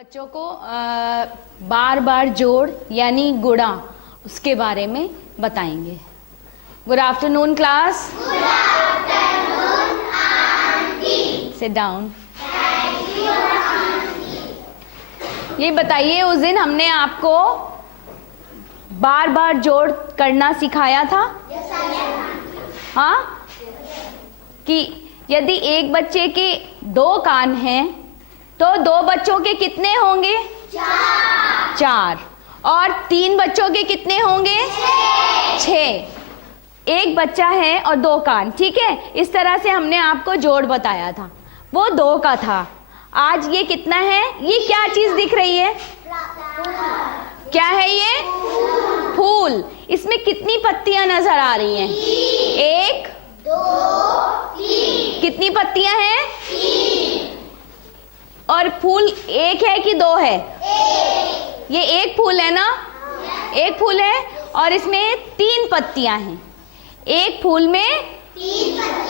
बच्चों को बार बार जोड़ यानी गुणा उसके बारे में बताएंगे। Good afternoon class. Good afternoon aunty. Sit down. Thank you aunty. ये बताइए, उस दिन हमने आपको बार बार जोड़ करना सिखाया था। हाँ, कि यदि एक बच्चे के 2 कान हैं तो 2 बच्चों के कितने होंगे? 4। और 3 बच्चों के कितने होंगे? 6। एक बच्चा है और 2 कान, ठीक है। इस तरह से हमने आपको जोड़ बताया था, वो 2 का था। आज ये कितना है? ये क्या चीज दिख रही है? क्या है ये? फूल। इसमें कितनी पत्तियां नजर आ रही हैं? 1 2 3। कितनी पत्तियां हैं? 3। और फूल एक है कि 2 है? ये एक फूल है ना? एक फूल है और इसमें 3 पत्तियां हैं। एक फूल में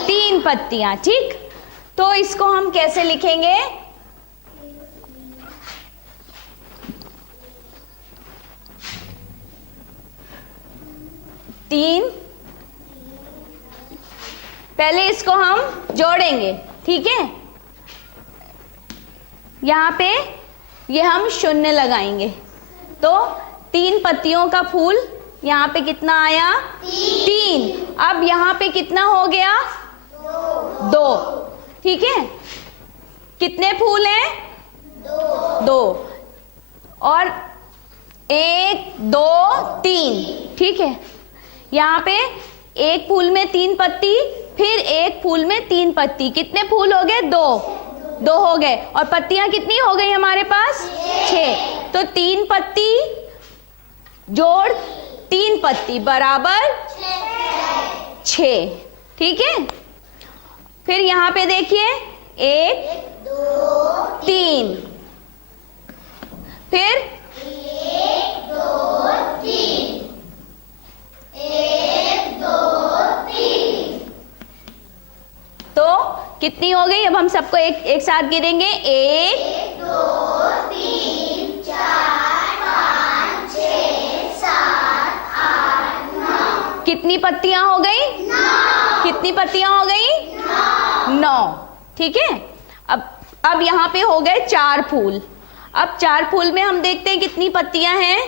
3 पत्तियां, ठीक। तो इसको हम कैसे लिखेंगे? पहले इसको हम जोड़ेंगे, ठीक है। यहाँ पे ये हम 0 लगाएंगे तो 3 पत्तियों का फूल यहाँ पे कितना आया? 3। अब यहाँ पे कितना हो गया? 2, ठीक है। कितने फूल हैं? 2। और 1 2 3, ठीक है। यहाँ पे एक फूल में 3 पत्ती, फिर एक फूल में 3 पत्ती। कितने फूल हो गए? 2 हो गए। और पत्तियां कितनी हो गई हमारे पास? 6। तो 3 पत्ती जोड़ 3 पत्ती बराबर 6, ठीक है। फिर यहाँ पे देखिए 1 2 3, फिर 1 2 3, 1 2 3। तो कितनी हो गई? अब हम सबको एक साथ गिनेंगे। 1 2 3 4 5 6 7 8 9। कितनी पत्तियां हो गई? 9। कितनी पत्तियां हो गई? 9, ठीक है। अब यहाँ पे हो गए 4 फूल। अब 4 फूल में हम देखते हैं कितनी पत्तियां हैं?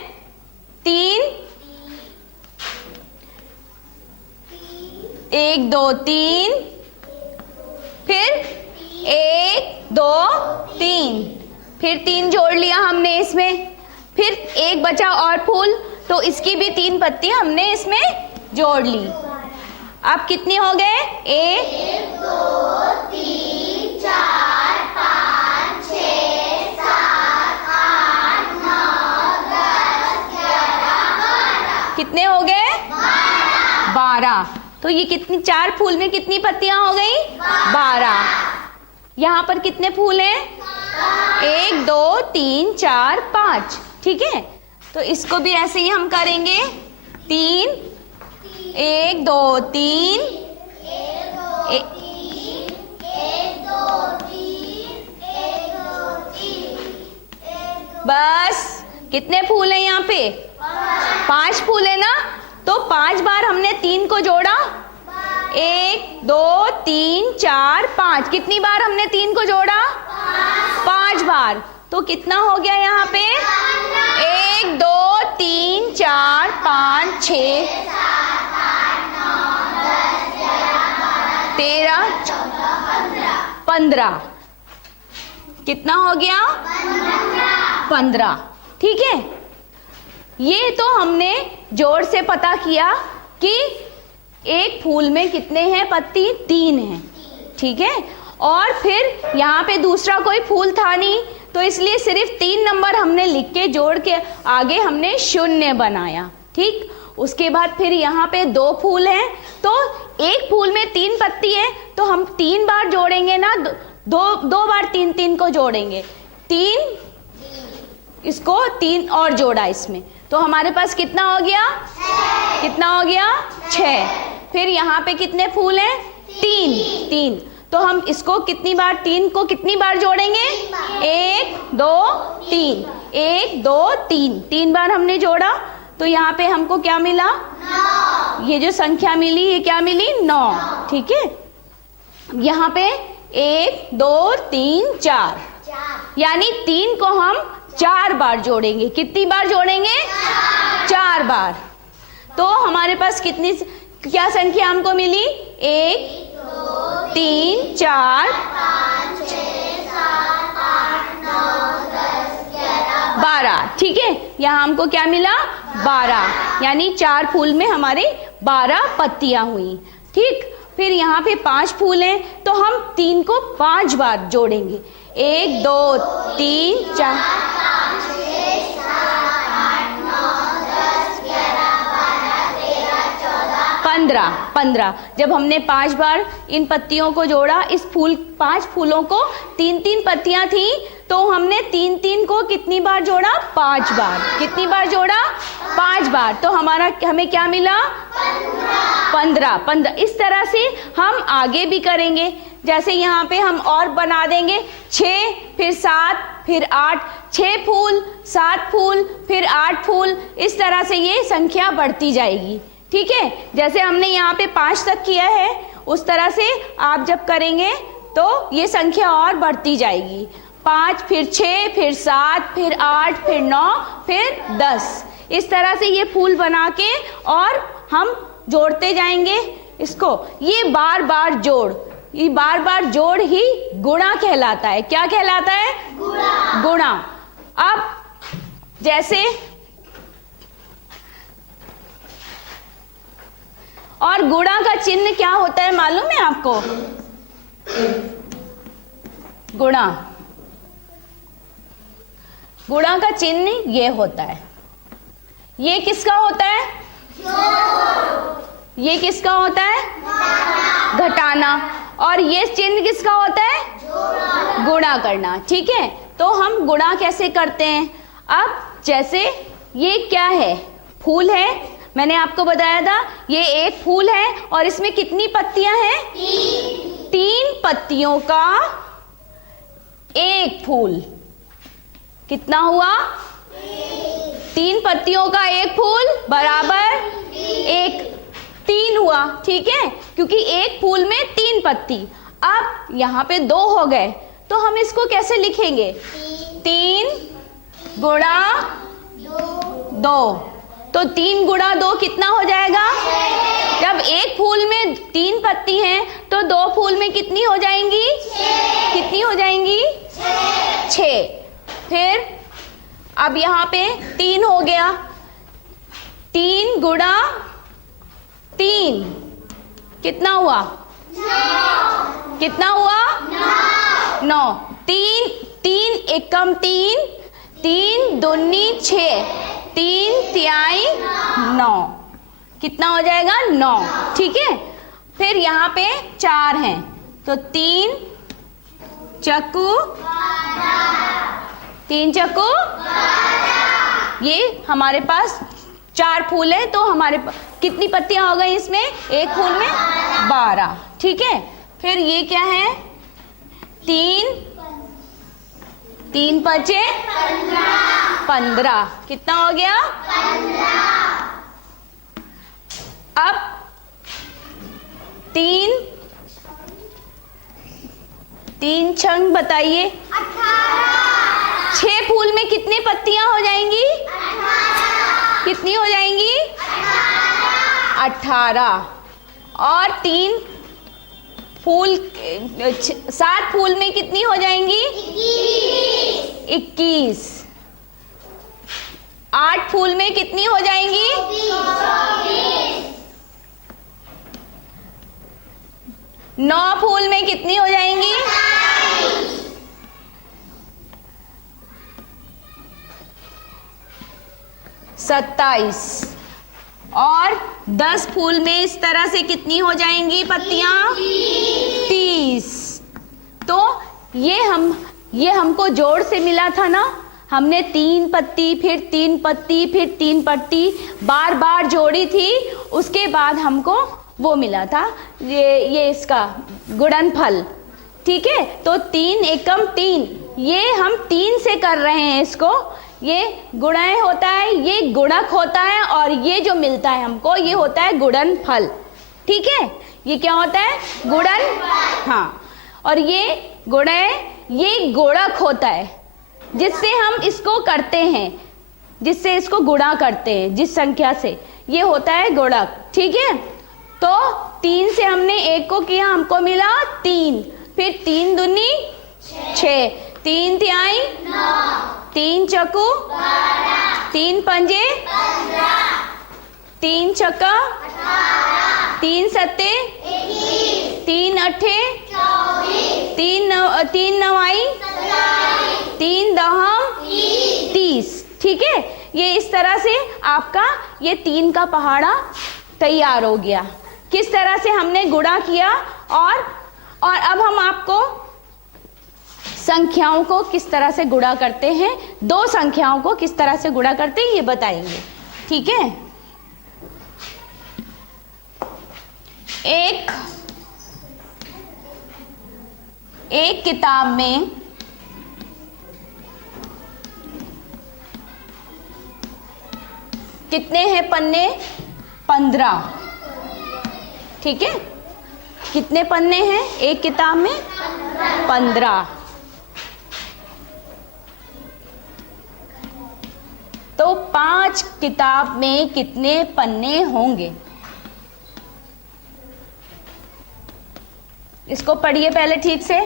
3। 1 2 3, फिर 1 2 3, फिर 3 जोड़ लिया हमने इसमें। फिर एक बचा और फूल, तो इसकी भी 3 पत्ती हमने इसमें जोड़ ली। अब कितनी हो गए? 1 2 3 4 5 6 7 8 9 10 11 12। कितने हो गए? 12। तो ये कितनी, 4 फूल में कितनी पत्तियां हो गई? 12। यहाँ पर कितने फूल हैं? 1 2 3 4 5, ठीक है। तो इसको भी ऐसे ही हम करेंगे। 3 1 2 3, 1 2 3 1 2 3 1 2 3। बस। कितने फूल हैं यहाँ पे? 5 फूल है ना? तो 5 बार हमने 3 को जोड़ा। 1 2 3 4 5। कितनी बार हमने 3 को जोड़ा? 5 बार। तो कितना हो गया यहाँ पे? 1 2 3 4 5 6 13 15। कितना हो गया? 15, ठीक है। ये तो हमने जोड़ से पता किया कि एक फूल में कितने हैं पत्ती? 3 हैं, ठीक है। और फिर यहाँ पे दूसरा कोई फूल था नहीं, तो इसलिए सिर्फ 3 नंबर हमने लिख के जोड़ के आगे हमने 0 बनाया, ठीक। उसके बाद फिर यहाँ पे 2 फूल हैं, तो एक फूल में 3 पत्ती है, तो हम 3 बार जोड़ेंगे ना, 2 बार 3 को जोड़ेंगे। 3, इसको 3 और जोड़ा इसमें, तो हमारे पास कितना हो गया? 6। कितना हो गया? 6। फिर यहाँ पे कितने फूल हैं? 3। तो हम इसको कितनी बार, 3 को कितनी बार जोड़ेंगे? 1 2 3, 1 2 3, 3 बार हमने जोड़ा तो यहाँ पे हमको क्या मिला? 9। ये जो संख्या मिली ये क्या मिली? 9। ठीक है, यहाँ पे 1 2 3 4, 4। यानी 3 को हम 4 बार जोड़ेंगे। कितनी बार जोड़ेंगे? 4 बार। तो हमारे पास कितनी क्या संख्या हमको मिली? 1 3 4 5 6 7 8 9 10 11 12। ठीक है, यहाँ हमको क्या मिला? 12, यानी 4 फूल में हमारी 12 पत्तियां हुई। ठीक, फिर यहाँ पे 5 फूल हैं तो हम 3 को 5 बार जोड़ेंगे। 1 2 3 4 5 6 7 8 9 10 11 12 13 14 15। जब हमने 5 बार इन पत्तियों को जोड़ा, इस 5 फूलों को 3-3 पत्तियां थी तो हमने 3-3 को कितनी बार जोड़ा? 5 बार। कितनी बार जोड़ा? 5 बार। तो हमें क्या मिला? 15। इस तरह से हम आगे भी करेंगे। जैसे यहाँ पे हम और बना देंगे 6 फिर 7 फिर 8, 6 फूल 7 फूल फिर 8 फूल, इस तरह से ये संख्या बढ़ती जाएगी। ठीक है, जैसे हमने यहाँ पे 5 तक किया है उस तरह से आप जब करेंगे तो ये संख्या और बढ़ती जाएगी। 5 फिर 6 फिर 7 फिर 8 फिर 9 फिर 10, इस तरह से ये फूल बना के और हम जोड़ते जाएंगे इसको। ये बार बार जोड़ ही गुणा कहलाता है। क्या कहलाता है? गुणा। अब जैसे और गुणा का चिन्ह क्या होता है मालूम है आपको? गुणा का चिन्ह ये होता है। ये किसका होता है? ये किसका होता है? घटाना। और ये चिन्ह किसका होता है? गुणा करना। ठीक है, तो हम गुणा कैसे करते हैं? अब जैसे ये क्या है? फूल है। मैंने आपको बताया था ये एक फूल है और इसमें कितनी पत्तियां हैं? 3 पत्तियों का एक फूल। कितना हुआ? 3 पत्तियों का एक फूल बराबर 3 हुआ। ठीक है, क्योंकि एक फूल में 3 पत्ती। अब यहाँ पे 2 हो गए तो हम इसको कैसे लिखेंगे? 3 गुणा 2। तो 3 गुणा 2 कितना हो जाएगा? जब एक फूल में 3 पत्ती हैं तो 2 फूल में कितनी हो जाएंगी? कितनी हो जाएंगी? 6। फिर अब यहाँ पे 3 हो गया। 3 गुणा 3 कितना हुआ? 9। कितना हुआ? 9। 3 एकम 3, 3 दूनी 6, 3 तिहाई 9, कितना हो जाएगा? 9। ठीक है, फिर यहाँ पे 4 हैं तो 3 चक्कू 3 चक्कू, ये हमारे पास 4 फूल है तो हमारे कितनी पत्तियां हो गई इसमें? एक फूल में 12। ठीक है, फिर ये क्या है? 3 पचे 15, कितना हो गया? 15। अब 3 छंग बताइए। 18। 6 फूल में कितनी पत्तियां हो जाएंगी? 18। कितनी हो जाएंगी? 18। और 3 फूल 7 फूल में कितनी हो जाएंगी? 21। 8 फूल में कितनी हो जाएंगी? 9 फूल में कितनी हो जाएंगी? 27। और 10 फूल में इस तरह से कितनी हो जाएंगी पत्तियां? 30। तो ये हमको जोड़ से मिला था ना। हमने 3 पत्ती फिर 3 पत्ती फिर 3 पत्ती बार बार जोड़ी थी, उसके बाद हमको वो मिला था ये इसका गुणनफल। ठीक है, तो 3 एकम 3 ये हम 3 से कर रहे हैं इसको। ये गुणय होता है, ये गुणक होता है, और ये जो मिलता है हमको ये होता है गुणनफल। ठीक है, ये क्या होता है? गुणन, हाँ। और ये गुणय, ये गुणक होता है जिससे हम इसको करते हैं, जिससे इसको गुणा करते हैं जिस संख्या से, ये होता है गुणक। ठीक है, तो 3 से हमने 1 को किया, हमको मिला 3, फिर 3 दूनी 6, 3 तिहाई 3 चक्कू 3 पंजे 3 छक्का 3 सत्ते 3 अट्ठे 3 नवाई 3 दहम 30। ठीक है, ये इस तरह से आपका ये 3 का पहाड़ा तैयार हो गया। किस तरह से हमने गुणा किया, और अब हम आपको संख्याओं को किस तरह से गुणा करते हैं, 2 संख्याओं को किस तरह से गुणा करते हैं ये बताएंगे। ठीक है, एक किताब में कितने हैं पन्ने? 15। ठीक है, कितने पन्ने हैं एक किताब में? 15। तो 5 किताब में कितने पन्ने होंगे? इसको पढ़िए पहले ठीक से।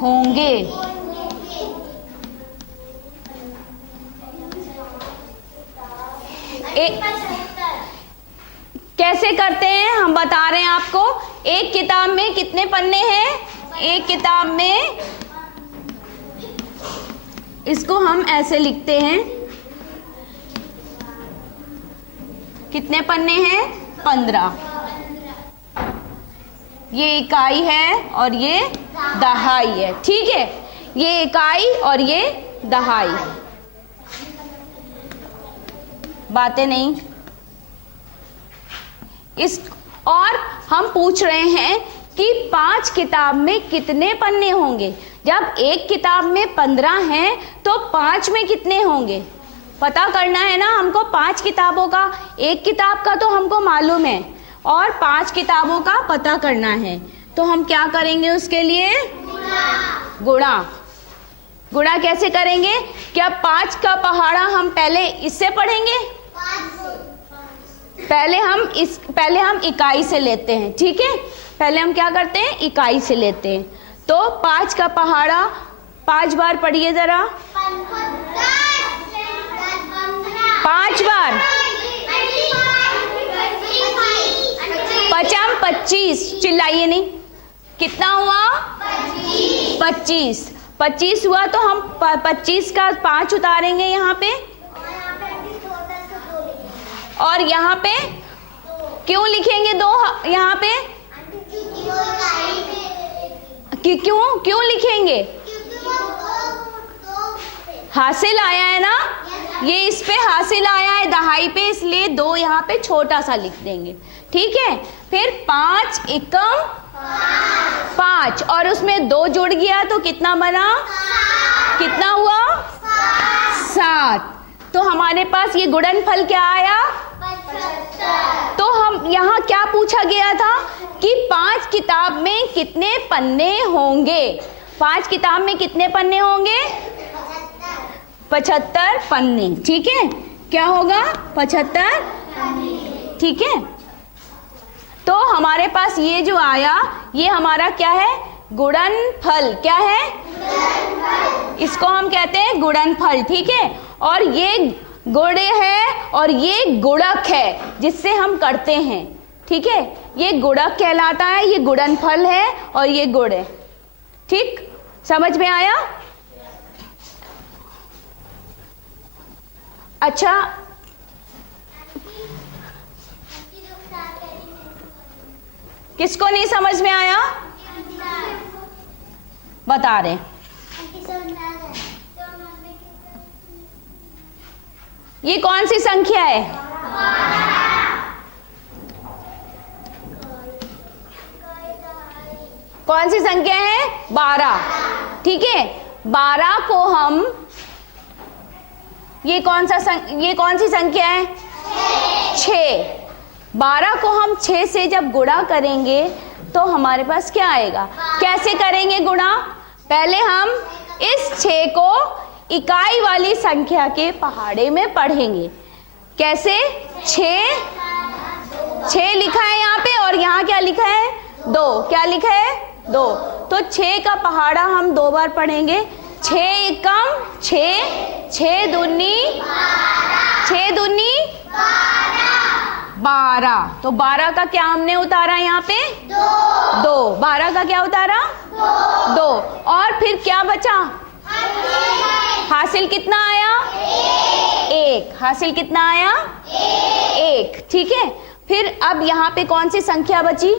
होंगे। कैसे करते हैं हम बता रहे हैं आपको। एक किताब में कितने पन्ने हैं? एक किताब में, इसको हम ऐसे लिखते हैं, कितने पन्ने हैं? 15। ये इकाई है और ये दहाई है। ठीक है, ये इकाई और ये दहाई। बातें नहीं इस, और हम पूछ रहे हैं कि 5 किताब में कितने पन्ने होंगे। जब एक किताब में 15 हैं तो 5 में कितने होंगे पता करना है ना हमको। 5 किताबों का, एक किताब का तो हमको मालूम है, और 5 किताबों का पता करना है, तो हम क्या करेंगे उसके लिए? गुणा। गुणा कैसे करेंगे? क्या 5 का पहाड़ा हम पहले इससे पढ़ेंगे? पहले हम इकाई से लेते हैं। ठीक है, पहले हम क्या करते हैं? इकाई से लेते हैं। तो 5 का पहाड़ा 5 बार पढ़िए जरा। 5 बार 5 25, चिल्लाइए नहीं। कितना हुआ? 25। 25 हुआ तो हम 25 का 5 उतारेंगे यहाँ पे, और यहाँ पे क्यों लिखेंगे 2 यहाँ पे? कि क्यों लिखेंगे? हासिल आया है ना, ये इस पे हासिल आया है दहाई पे, इसलिए 2 यहाँ पे छोटा सा लिख देंगे। ठीक है, फिर 5 एकम 5, और उसमें 2 जुड़ गया तो कितना बना? कितना हुआ? 7। तो हमारे पास ये गुणनफल क्या आया? 75। तो हम यहाँ क्या पूछा गया था कि 5 किताब में कितने पन्ने होंगे? 5 किताब में कितने पन्ने होंगे? 75 पन्ने। ठीक है, क्या होगा? 75। ठीक है, तो हमारे पास ये जो आया ये हमारा क्या है? गुणनफल। क्या है? इसको हम कहते हैं गुणनफल। ठीक है, और ये गुणे है और ये गुणक है जिससे हम करते हैं। ठीक है, ये गुणक कहलाता है, ये गुणनफल है और ये गुण है। ठीक, समझ में आया? अच्छा, किसको नहीं समझ में आया? बता रहे। ये कौन सी संख्या है? कौन सी संख्या है? 12। ठीक है, 12 को हम, ये कौन सी संख्या है? 6। 12 को हम 6 से जब गुणा करेंगे तो हमारे पास क्या आएगा? कैसे करेंगे गुणा? पहले हम इस 6 को इकाई वाली संख्या के पहाड़े में पढ़ेंगे। कैसे? 6 लिखा है यहाँ पे, और यहाँ क्या लिखा है? 2। क्या लिखा है? 2। तो 6 का पहाड़ा हम 2 बार पढ़ेंगे। 6 एकम 6, 6 दूनी 12। तो 12 का क्या हमने उतारा यहाँ पे? 2। 12 का क्या उतारा? 2। और फिर क्या बचा? हासिल कितना आया? 1। हासिल कितना आया? 1। ठीक है, फिर अब यहाँ पे कौन सी संख्या बची?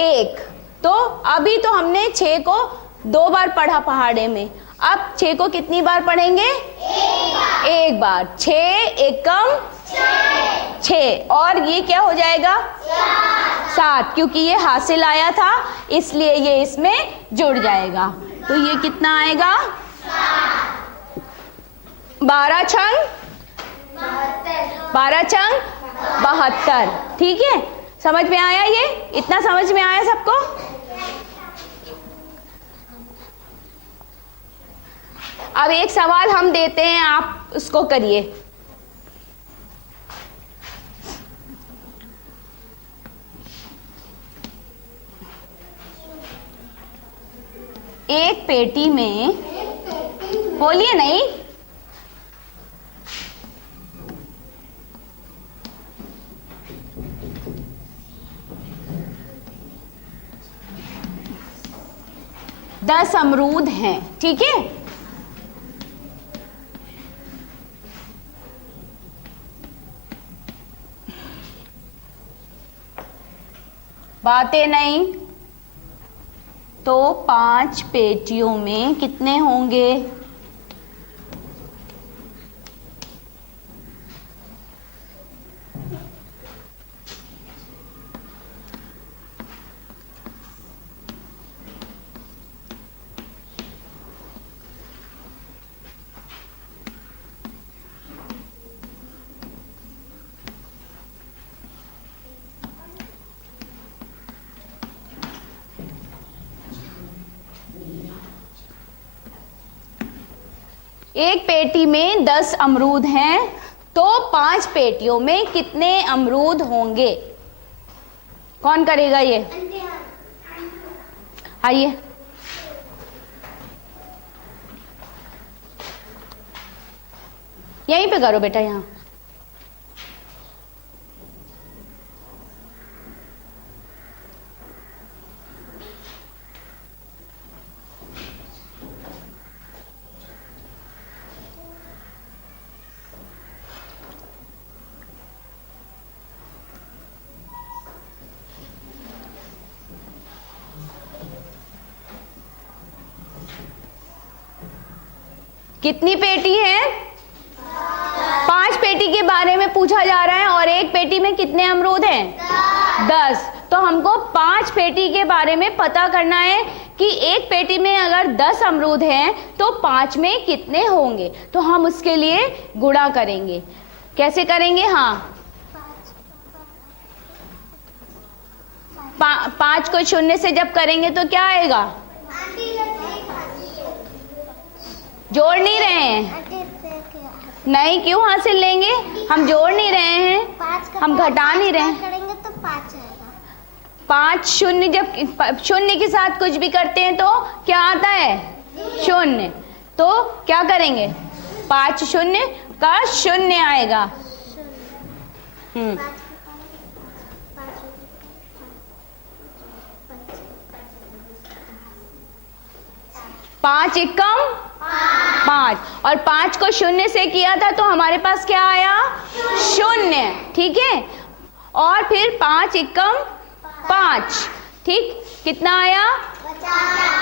1। तो अभी तो हमने 6 को 2 बार पढ़ा पहाड़े में, अब 6 को कितनी बार पढ़ेंगे? 1 बार। 6 एकम 6, और ये क्या हो जाएगा? 7, क्योंकि ये हासिल आया था इसलिए ये इसमें जुड़ जाएगा। तो ये कितना आएगा? 12 छंग 72। ठीक है, समझ में आया? ये इतना समझ में आया सबको? अब एक सवाल हम देते हैं, आप उसको करिए। एक पेटी में, बोलिए नहीं, दस अमरूद हैं। ठीक है, बातें नहीं तो 5 पेटियों में कितने होंगे? एक पेटी में 10 अमरूद हैं, तो 5 पेटियों में कितने अमरूद होंगे? कौन करेगा ये? आइए, यहीं पे करो बेटा, यहाँ। कितनी पेटी है? 5 पेटी के बारे में पूछा जा रहा है, और एक पेटी में कितने अमरूद हैं? 10। तो हमको 5 पेटी के बारे में पता करना है कि एक पेटी में अगर 10 अमरूद हैं तो 5 में कितने होंगे। तो हम उसके लिए गुणा करेंगे। कैसे करेंगे? हाँ, 5 को 0 से जब करेंगे तो क्या आएगा? जोड़ नहीं रहे हैं? नहीं, क्यों हासिल लेंगे? हम जोड़ नहीं रहे हैं, हम घटा नहीं रहे हैं। करेंगे तो 5 आएगा। 5 0, जब 0 के साथ कुछ भी करते हैं तो क्या आता है? 0। तो क्या करेंगे? 5 0 का 0 आएगा। 5 एकम 5, और 5 को 0 से किया था तो हमारे पास क्या आया? 0। ठीक है, और फिर 5 एकम 5, ठीक, कितना आया?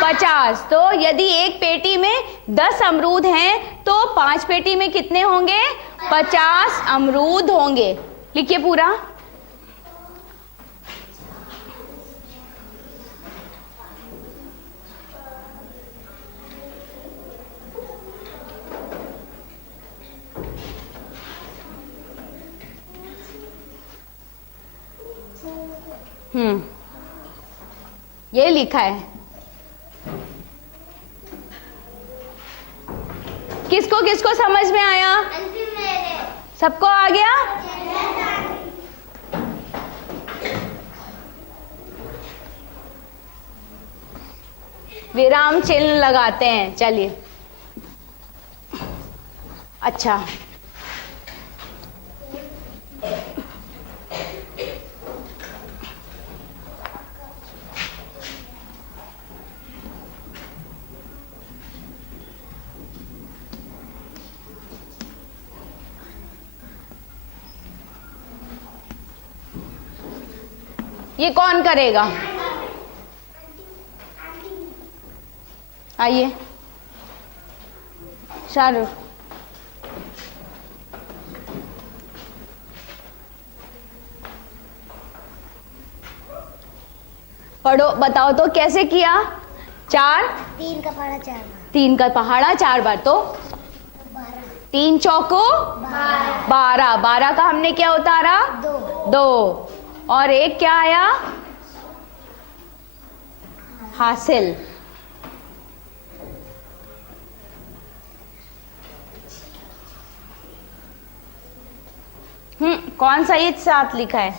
50। तो यदि एक पेटी में 10 अमरूद हैं तो 5 पेटी में कितने होंगे? 50 अमरूद होंगे। लिखिए पूरा। ये लिखा है। किसको किसको समझ में आया? सबको आ गया? विराम चिन्ह लगाते हैं। चलिए, अच्छा, ये कौन करेगा? आइए शाहरुख। पढ़ो, बताओ तो कैसे किया? 4 3 का पहाड़ा 4 बार, 3 का पहाड़ा 4 बार, तो 3 चौको 12। 12 का हमने क्या उतारा? 2। और एक क्या आया? हासिल। कौन सा ये 7 लिखा है?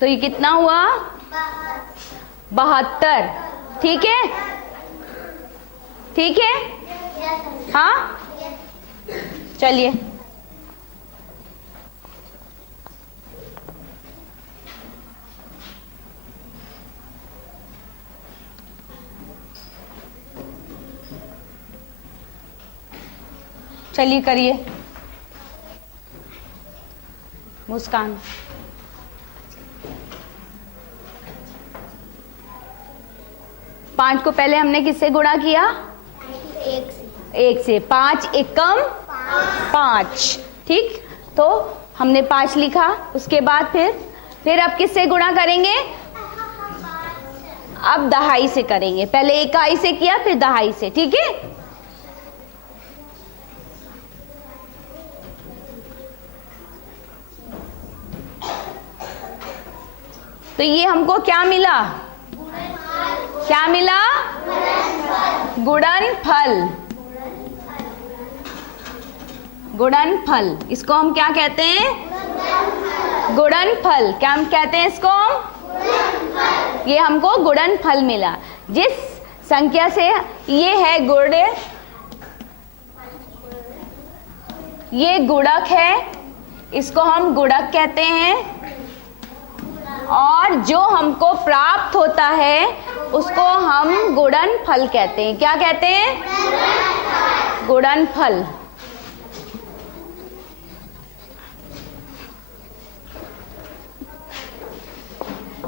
तो ये कितना हुआ? 72। ठीक है, ठीक है, हाँ, चलिए। चलिए करिए। मुस्कान, पांच को पहले हमने किससे गुणा किया? 1 से। 5 एकम 5। ठीक, तो हमने 5 लिखा। उसके बाद फिर अब किससे गुणा करेंगे? अब दहाई से करेंगे। पहले इकाई से किया, फिर दहाई से। ठीक है, तो ये हमको क्या मिला? क्या मिला? गुणनफल। गुणनफल, इसको हम क्या कहते हैं? गुणनफल। क्या हम कहते हैं इसको? ये हमको गुणनफल मिला। जिस संख्या से ये है गुण, ये गुणक है, इसको हम गुणक कहते हैं। और जो हमको प्राप्त होता है उसको हम गुणनफल कहते हैं। क्या कहते हैं? गुणनफल।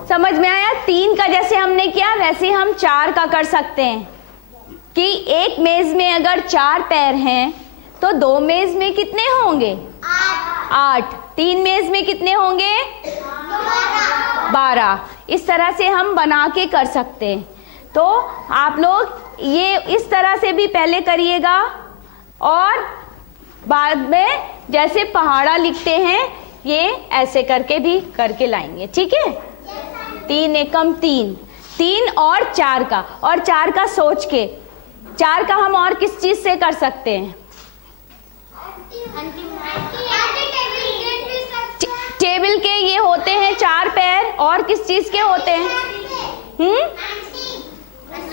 समझ में आया? 3 का जैसे हमने किया वैसे हम 4 का कर सकते हैं कि एक मेज में अगर 4 पैर हैं तो 2 मेज में कितने होंगे? 8। 3 मेज में कितने होंगे? 12। इस तरह से हम बना के कर सकते हैं। तो आप लोग ये इस तरह से भी पहले करिएगा और बाद में जैसे पहाड़ा लिखते हैं ये ऐसे करके भी करके लाएंगे। ठीक है, 3 एकम 3। 3 और 4 का, और 4 का सोच के 4 का हम और किस चीज से कर सकते हैं? टेबल के ये होते हैं 4 पैर, और किस चीज के होते हैं?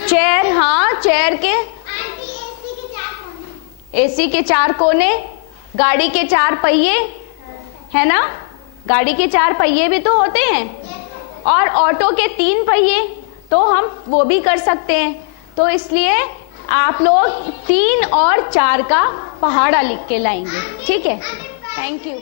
चेयर। हाँ, चेयर के। एसी के 4 कोने, गाड़ी के 4 पहिए, है ना? गाड़ी के 4 पहिए भी तो होते हैं, और ऑटो के 3 पहिए, तो हम वो भी कर सकते हैं। तो इसलिए आप लोग 3 और 4 का पहाड़ा लिख के लाएंगे। ठीक है, थैंक यू।